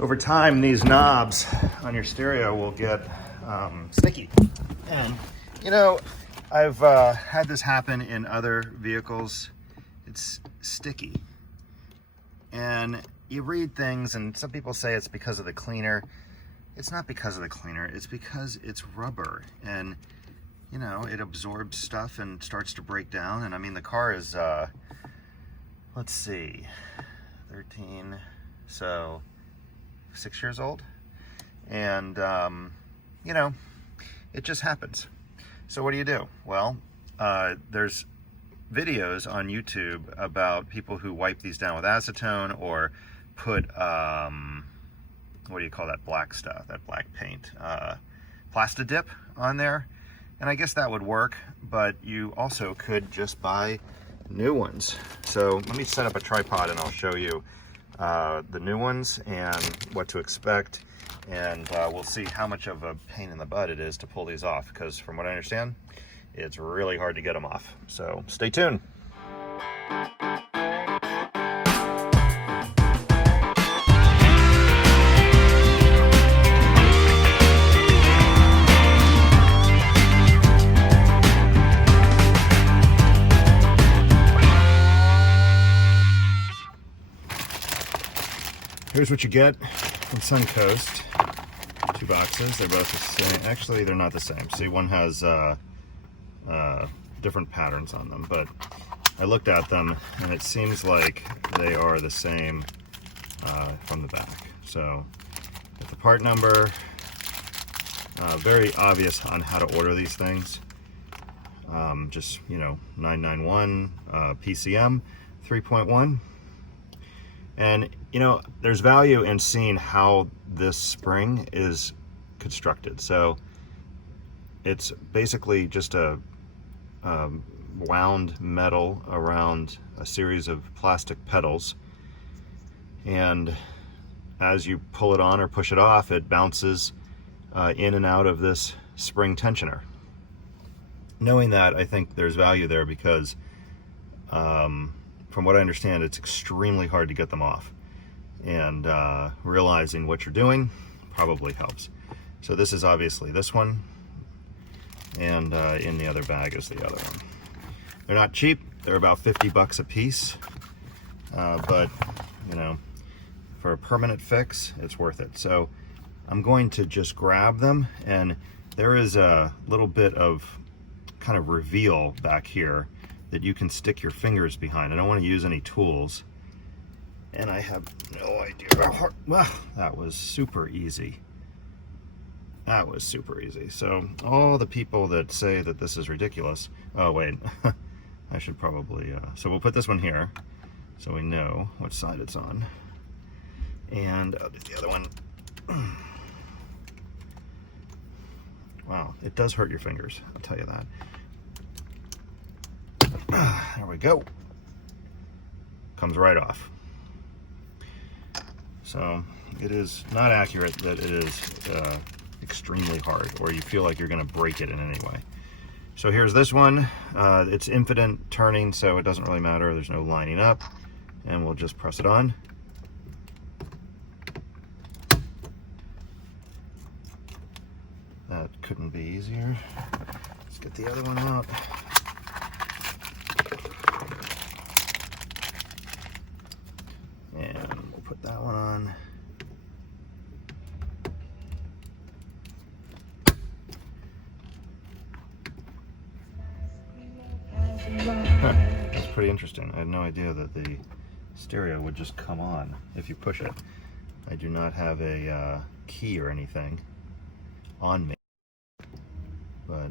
over time, these knobs on your stereo will get sticky. And, you know, I've had this happen in other vehicles. It's sticky. And you read things, and some people say it's because of the cleaner. It's not because of the cleaner, it's because it's rubber. And, you know, it absorbs stuff and starts to break down. And I mean, the car is, let's see, 13, so 6 years old. And, you know, it just happens. So what do? Well, there's videos on YouTube about people who wipe these down with acetone or put, what do you call that black stuff, that black paint, Plastidip on there. And I guess that would work, but you also could just buy new ones. So let me set up a tripod and I'll show you the new ones and what to expect. And we'll see how much of a pain in the butt it is to pull these off, because from what I understand, it's really hard to get them off. So stay tuned. Here's what you get from Suncoast. 2 boxes. They're both the same. Actually, they're not the same. See, one has different patterns on them, but I looked at them and it seems like they are the same from the back. So, get the part number. Very obvious on how to order these things. Just, you know, 991 PCM 3.1. And, you know, there's value in seeing how this spring is constructed. So it's basically just a wound metal around a series of plastic pedals. And as you pull it on or push it off, it bounces in and out of this spring tensioner. Knowing that, I think there's value there because from what I understand, it's extremely hard to get them off. And realizing what you're doing probably helps. So this is obviously this one, and in the other bag is the other one. They're not cheap. They're about 50 bucks a piece. But, you know, for a permanent fix, it's worth it. So I'm going to just grab them, and there is a little bit of kind of reveal back here that you can stick your fingers behind. I don't want to use any tools, and I have no idea how hard. Well, that was super easy. That was super easy. So all the people that say that this is ridiculous, oh wait, I should probably, so we'll put this one here so we know what side it's on, and I'll do the other one. Wow, it does hurt your fingers, I'll tell you that. There we go. Comes right off. So it is not accurate that it is extremely hard, or you feel like you're going to break it in any way. So here's this one. It's infinite turning, so it doesn't really matter. There's no lining up, and we'll just press it on. That couldn't be easier. Let's get the other one out. And we'll put that one on. Huh, that's pretty interesting. I had no idea that the stereo would just come on if you push it. I do not have a key or anything on me, but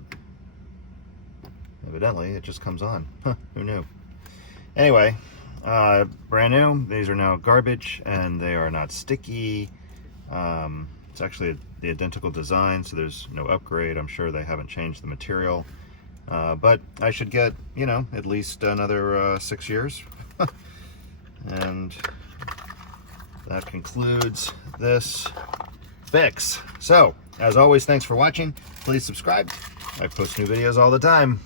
evidently it just comes on. Huh, who knew? Anyway, brand new. These are now garbage, and they are not sticky. It's actually the identical design, so there's no upgrade. I'm sure they haven't changed the material. But I should get, you know, at least another 6 years. And that concludes this fix. So, as always, thanks for watching. Please subscribe. I post new videos all the time.